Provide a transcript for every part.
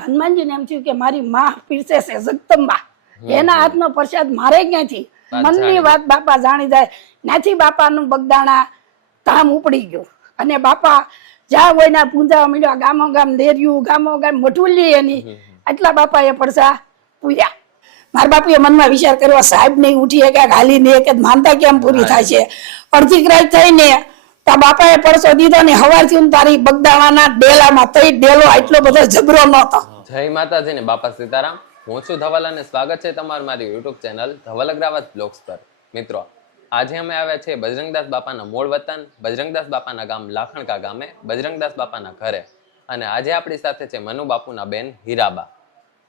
હનુમાનજીને એમ થયું કે મારી માં પીરસે છે જગદંબા. એના હાથનો પ્રસાદ મારે ક્યાંથી? મનની વાત બાપા જાણી જાય. નાથી બાપાનું બગદાણા ધામ ઉપડી ગયું. અને બાપા જ્યાં હોય ના પૂંજાવા મળ્યા ગામો ગામ દેર્યું ગામો ગામ મઠુલી એની. આટલા એ પડસા પૂર્યા. મારા બાપુએ મનમાં વિચાર કર્યો સાહેબ નહીં ઉઠી કે હાલી નહીં કે માનતા કેમ પૂરી થાય છે? અડધી ક્રાય થઈને તા બાપાએ પરસો દીધો ને હવારથી હું તારી બગદાણાના ડેલામાં તઈ ડેલો આટલો બધો જબરો નહોતો. જય માતાજી ને બાપા સીતારામ. હું છું ધવલ અને સ્વાગત છે તમારું મારી YouTube channel Dhaval Agravat blogs પર. મિત્રો આજે અમે આવ્યા છીએ બજરંગદાસ બાપાના મૂળ વતન બજરંગદાસ બાપાના ગામ લાખણકા ગામે બજરંગદાસ બાપાના ઘરે. અને આજે આપણી સાથે છે મનુ બાપુના બેન હીરાબા.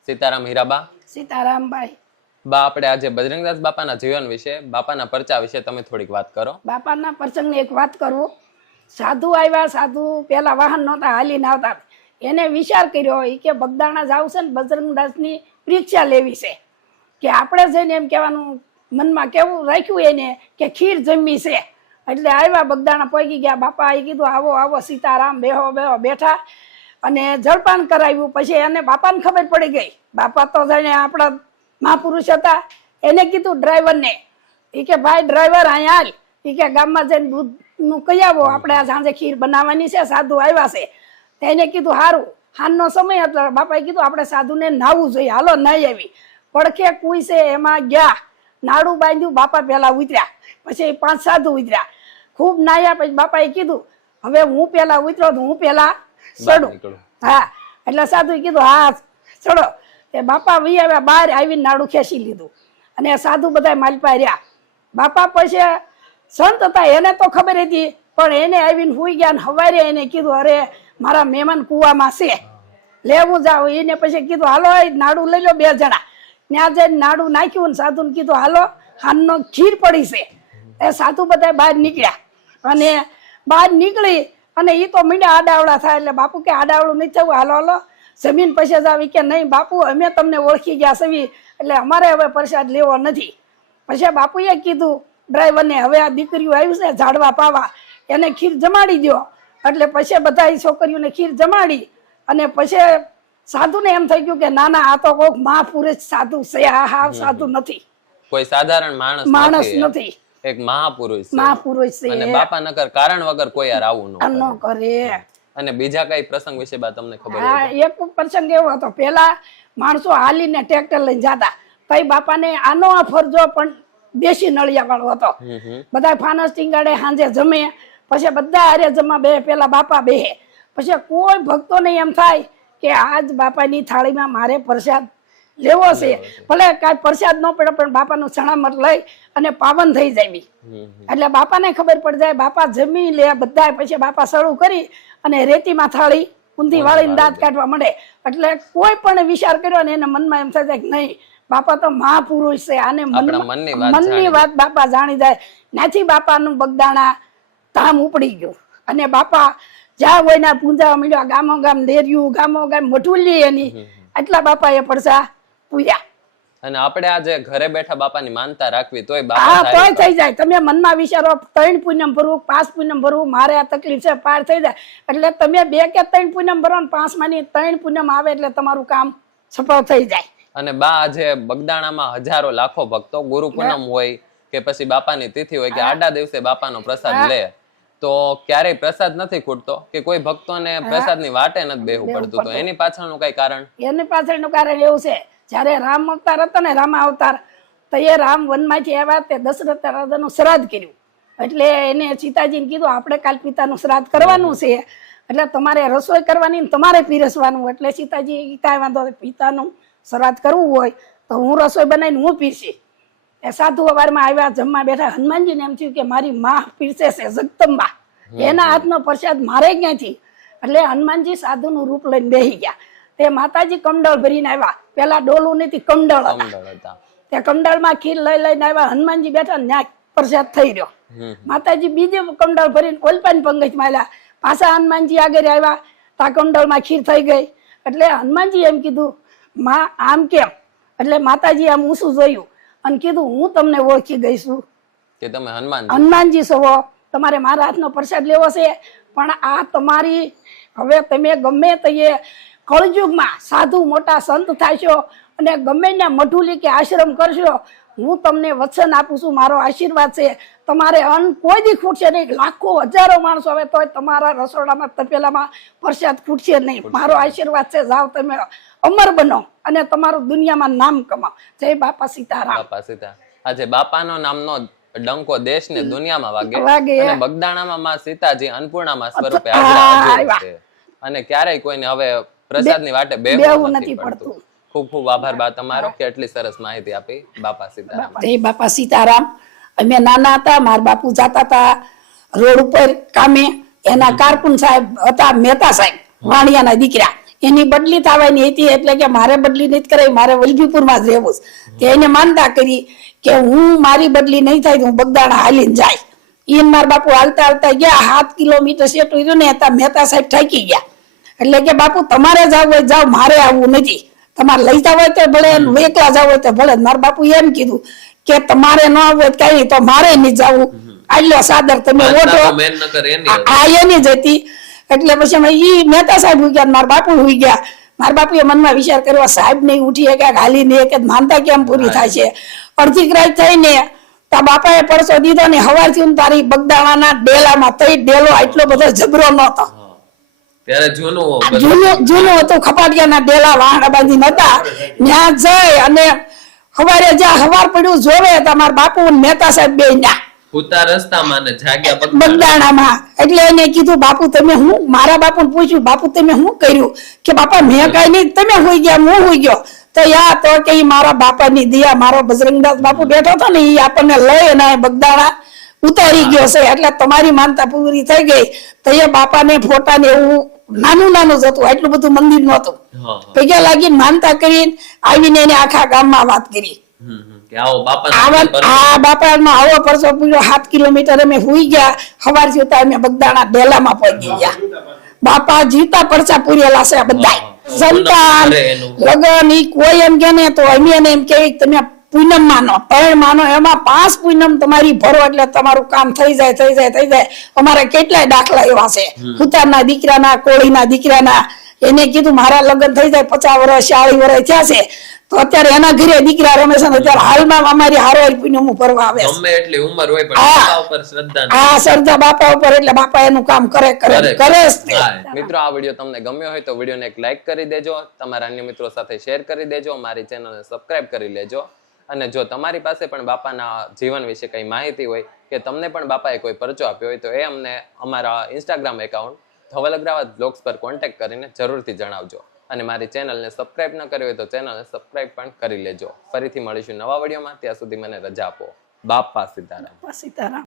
સીતારામ હીરાબા. સીતારામભાઈ. બા, આપણે આજે બજરંગદાસ બાપાના જીવન વિશે, બાપાના પરચા વિશે તમે થોડીક વાત કરો. બાપાના પ્રસંગની એક વાત કરું. સાધુ આવ્યા, સાધુ પેલા વાહન નહોતા, હાલીને આવતા. એને વિચાર કર્યો એ કે બગદાણા જાવ છે ને બજરંગદાસની પરીક્ષા લેવી છે. કે આપણે જઈને એમ કહેવાનું મનમાં કેવું રાખ્યું એને કે ખીર જમી છે. એટલે આવ્યા બગદાણા પહોંચી ગયા. બાપા એ કીધું, આવો આવો, સીતારામ, બેહો બેહો, બેઠા. અને જળપાન કરાવ્યું. પછી એને બાપાને ખબર પડી ગઈ. બાપા તો જાણે આપણા મહાપુરુષ હતા. એને કીધું ડ્રાઈવરને. એ કે ભાઈ ડ્રાઈવર અહીંયા હાલ. ઈ કે ગામમાં જઈને દૂધનું કહી આવો. આપણે આ સાંજે ખીર બનાવવાની છે સાધુ આવ્યા છે. એને કીધું સારું હાનનો સમય હતો. બાપાએ કીધું આપણે સાધુને નાવું જોઈએ. હાલો નહીં આવી. પડખે કુઈ છે એમાં ગયા. નાડું બાંધ્યું બાપા પહેલા ઉતર્યા. પછી પાંચ સાધુ ઉતર્યા. ખૂબ નાયા પછી બાપાએ કીધું હવે હું પહેલા ઉતર્યો તો હું પહેલા ચડું. હા. એટલે સાધુએ કીધું હા ચડો. તે બાપા વી આવ્યા બહાર આવીને નાડું ખેંચી લીધું. અને સાધુ બધા માલપા રહ્યા. બાપા પછી સંત હતા, એને તો ખબર હતી, પણ એને આવીને હુઈ ગયા ને હવારે એને કીધું, અરે, મારા મહેમાન કુવામાં છે. લેવું જાવ એને પછી કીધું, હાલો એ નાડું લઈ લો બે જણા. ત્યાં જઈને નાડું નાખ્યું ને સાધુને કીધું, હાલો, હાનનો ખીર પડી છે. એ સાધુ બધા બહાર નીકળ્યા. અને બહાર નીકળી અને એ તો મીંડા આડાવડા થાય, એટલે બાપુ કે, આડાવડું નહીં થવું. હાલો હાલો. જમીન પછી જ આવી કે નહીં બાપુ અમે તમને ઓળખી ગયા સવી એટલે અમારે હવે પ્રસાદ લેવો નથી. પછી બાપુએ કીધું ડ્રાઈવરને હવે આ દીકરીઓ આવ્યું છે ઝાડવા પાવા. એને ખીર જમાડી દો એટલે પછી બધા છોકરીઓને ખીર જમાડી. અને પછી સાધુને એમ થઈ ગયું કે ના ના આ તો કોઈક મહાપુરુષ સાધુ છે. આ હા સાધુ નથી. કોઈ સાધારણ માણસ માણસ નથી. એક મહાપુરુષ છે. અને બાપા નગર કારણ વગર કોઈ યાર આવું ન કરે. અને બીજા કઈ પ્રસંગ વિશે બા તમને ખબર હા એક પ્રસંગ એવો હતો. પેલા માણસો હાલીને ટ્રેક્ટર લઈને જતા. કઈ બાપાને આનો આ ફરજો પણ દેશી નળિયા વાળો હતો. બધા ફાનસ ટીંગાડે સાંજે જમે. પછી બધા અરે જમા બે પેલા બાપા બે પછી કોઈ ભક્તોને એમ થાય કે આજ બાપાની થાળીમાં મારે પ્રસાદ લેવો છે. ભલે કાંઈ પ્રસાદ ન પડે પણ બાપાનું ચણામઠ લઈ અને પાવન થઈ જાય. એટલે બાપાને ખબર પડી જાય બાપા જમી લે બધા પછી બાપા શરૂ કરી અને રેતીમાં થાળી ઊંધી વાળીને દાંત કાઢવા માંડે. એટલે કોઈ પણ વિચાર કર્યો ને એના મનમાં એમ થાય કે નહીં બાપા તો મહાપુરુષ છે આને મનની વાત બાપા જાણી જાય. નાથી બાપાનું બગદાણા ધામ ઉપડી ગયું. અને બાપા જ્યાં હોય ને પૂંજાવા મળ્યા ગામો ગામ દેર્યું ગામો ગામ મઠુલી એની આટલા એ પડસા પૂર્યા અને આપણે આજે ઘરે બેઠા બાપાની માનતા રાખવી તોય બાપા હા તોય થઈ જાય. તમે મનમાં વિચારો ત્રણ પૂનમ ભરવું પાંચ પૂનમ ભરવું મારે આ તકલીફ છે પાર થઈ જાય. એટલે તમે બે કે ત્રણ પૂનમ ભરો ને પાંચ માની ત્રણ પૂનમ આવે એટલે તમારું કામ સફળ થઈ જાય. અને બા આજે બગદાણામાં હજારો લાખો ભક્તો ગુરુ પૂનમ હોય કે પછી બાપાની તિથિ હોય કે આડા દિવસે બાપાનો પ્રસાદ લે તો ક્યારેય પ્રસાદ નથી ખૂટતો કે કોઈ ભક્તોને પ્રસાદની વાટે નથી બેહવું પડતું. તો એની પાછળનું કઈ કારણ? એની પાછળનું કારણ એવું છે જ્યારે રામ અવતાર હતો ને રામા અવતાર તો એ રામ વનમાંથી આવ્યા તે દશરથ રાજાનું શ્રાદ્ધ કર્યું. એટલે એને સીતાજીને કીધું આપણે કાલ પિતાનું શ્રાદ્ધ કરવાનું છે. એટલે તમારે રસોઈ કરવાની ને તમારે પીરસવાનું. એટલે સીતાજી કાંઈ વાંધો પિતાનું શ્રાદ્ધ કરવું હોય તો હું રસોઈ બનાવીને હું પીરસી. એ સાધુ અવારમાં આવ્યા જમવા બેઠા હનુમાનજીને એમ થયું કે મારી માં પીરસે છે જગદંબા. એના હાથનો પ્રસાદ મારે ક્યાંથી? એટલે હનુમાનજી સાધુનું રૂપ લઈને બેસી ગયા. તે માતાજી કમંડળ ભરીને આવ્યા. પેલા ડોલું નથી કમંડળ હતા. તે કમંડળમાં ખીર લઈ લઈને આવ્યા. હનુમાનજી બેઠા ન્યા પ્રસાદ થઈ રહ્યો. માતાજી બીજે કમંડળ ભરીને ઓલપાન પંગજ માલ્યા પાછા હનુમાનજી આગળ આવ્યા. તા કમંડળમાં ખીર થઈ ગઈ. એટલે હનુમાનજી એમ કીધું માં આમ કેમ? એટલે માતાજી આમ ઊંસું જોયું અને કીધું હું તમને ઓળખી ગઈ છું. કે તમે હનુમાન હનુમાનજી સવો તમારે મારા હાથનો પ્રસાદ લેવો છે. પણ આ તમારી હવે તમે ગમે તે કળયુગમાં સાધુ મોટા સંત થશો અને ગમે ત્યાં મઢુલી કે આશ્રમ કરશો હું તમને વચન આપું છું મારો આશીર્વાદ છે. તમારે અન્ન કોઈ દી ખૂટશે નહીં. લાખો હજારો માણસો આવે તો તમારા રસોડામાં તપેલામાં પ્રસાદ ખૂટશે નહીં. મારો આશીર્વાદ છે જાઓ તમે અમર બનો અને તમારું દુનિયામાં નામ કમાઓ જય બાપા સીતારામ. બાપા સીતા. આજે બાપાનો નામનો ડંકો દેશ ને દુનિયામાં વાગે. અને બગદાણામાં માં સીતાજી અન્નપૂર્ણામાં સ્વરૂપે અને ક્યારેય કોઈને હવે પ્રસાદની વાટે બેહવું નથી પડતું. ખૂબ ખૂબ આભાર બા તમારો કે એટલી સરસ માહિતી આપી. બાપા સીતારામ. જય બાપા સીતારામ. અમે નાના હતા મારા બાપુ જાતા હતા રોડ ઉપર કામે. એના કારકુન સાહેબ હતા મહેતા સાહેબ વાણિયાના દીકરા. એની બદલી થવાની હતી એટલે કે મારે બદલી નહીં કરાવી મારે વલભીપુરમાં જ રહેવું તે એને માનતા કરી કે હું મારી બદલી નહીં થાય હું બગદાણા હાલીને જાય. એને મારા બાપુ હાલતા હાલતા ગયા સાત કિલોમીટર સેટું રહ્યું ને હતા મહેતા સાહેબ થાકી ગયા. એટલે કે બાપુ તમારે જવું હોય જાવ મારે આવવું નથી. તમારે લઈ જાવ હોય તો ભલે એકલા જાવ હોય તો ભલે. મારા બાપુ એમ કીધું કે તમારે ન આવવું હોય કઈ તો મારે નહીં જવું. આટલો સાદર તમે ઓઢો. આ એની જ હતી. એટલે પછી અમે ઈ મહેતા સાહેબ હુઈ ગયા મારા બાપુ હુઈ ગયા. મારા બાપુએ મનમાં વિચાર કર્યો સાહેબ નહીં ઉઠી કે હાલી નહીં કે માનતા કેમ પૂરી થાય છે અડધી રાત થઈને તા બાપાએ પરસો દીધો ને હવારથી તારી બગદાણાના ડેલામાં તઈ ડેલો આટલો બધો જબરો નહોતો. ત્યારે જૂનો જૂનો જૂનો હતું ખપાટિયાના ડેલા વાહણ બાંધી નતા. ત્યાં જઈ અને હવારે જ્યાં હવાર પડ્યું જોવે તમારા બાપુ ને મહેતા સાહેબ બે ના પૂતા રસ્તામાં ને જાગ્યા બગદાણામાં. એટલે એને કીધું બાપુ તમે હું મારા બાપુને પૂછ્યું બાપુ તમે શું કર્યું? કે બાપા મેં કઈ નહીં તમે હોઈ ગયા હું હોઈ ગયો. તો યા તો કે ઈ મારા બાપાની દિયા મારો બજરંગદાસ બાપુ બેઠો હતો ને એ આપણને લઈ અને બગદાણા ઉતારી ગયો છે. એટલે તમારી માનતા પૂરી થઈ ગઈ. તો એ બાપાને ફોટા ને એવું નાનું નાનું જ હતું એટલું બધું મંદિર નહોતું. ભેગા લાગીને માનતા કરીને આવીને એને આખા ગામમાં વાત કરી. કે આવો બાપા આવા આ બાપાનો આવો પરસો પૂર્યો સાત કિલોમીટર અમે હુઈ ગયા. સવાર થયું અમે બગદાણા ડેલામાં પહોંચી ગયા. બાપા જીતા પરચા પૂરેલા છે બધા સંતાન લગન ઈ કોઈ એમ કે ને તો અમે એને એમ કે તમે પૂનમ માનો ત્રણ માનો એમાં પાંચ પૂનમ તમારી ભરો એટલે તમારું કામ થઈ જાય થઈ જાય થઈ જાય. અમારે કેટલાય દાખલા એવા છે. ઉતારના દીકરાના કોળીના દીકરાના. એને કીધું મારા લગ્ન થઈ જાય પચાસ વર્ષ ચાળી વર્ષ થયા છે. તો અત્યારે એના ઘરે દીકરા રમે છે અત્યારે હાલમાં અમારી હારો પૂનમ ભરવા આવે ગમે એટલી ઉંમર હોય પણ હા. બાપા ઉપર શ્રદ્ધા ન આ બાપા ઉપર એટલે બાપા એનું કામ કરે કરે કરે. મિત્રો આ વીડિયો તમને ગમ્યો હોય તો વિડીયોને એક લાઈક કરી દેજો. તમારા અન્ય મિત્રો સાથે શેર કરી દેજો. મારી ચેનલને સબસ્ક્રાઇબ કરી લેજો. અને જો તમારી પાસે પણ બાપાના જીવન વિશે કંઈ માહિતી હોય કે તમને પણ બાપાએ કોઈ પરચો આપ્યો હોય, તો એ અમને અમારા Instagram account Dhaval Agravat blogs પર કોન્ટેક્ટ કરીને જરૂરથી જણાવજો. અને મારી ચેનલને સબસ્ક્રાઇબ ન કરી હોય તો ચેનલને સબસ્ક્રાઇબ પણ કરી લેજો. ફરીથી મળીશું નવા વિડીયોમાં. ત્યાં સુધી મને રજા આપો. બાપા સીતારામ. સીતારામ.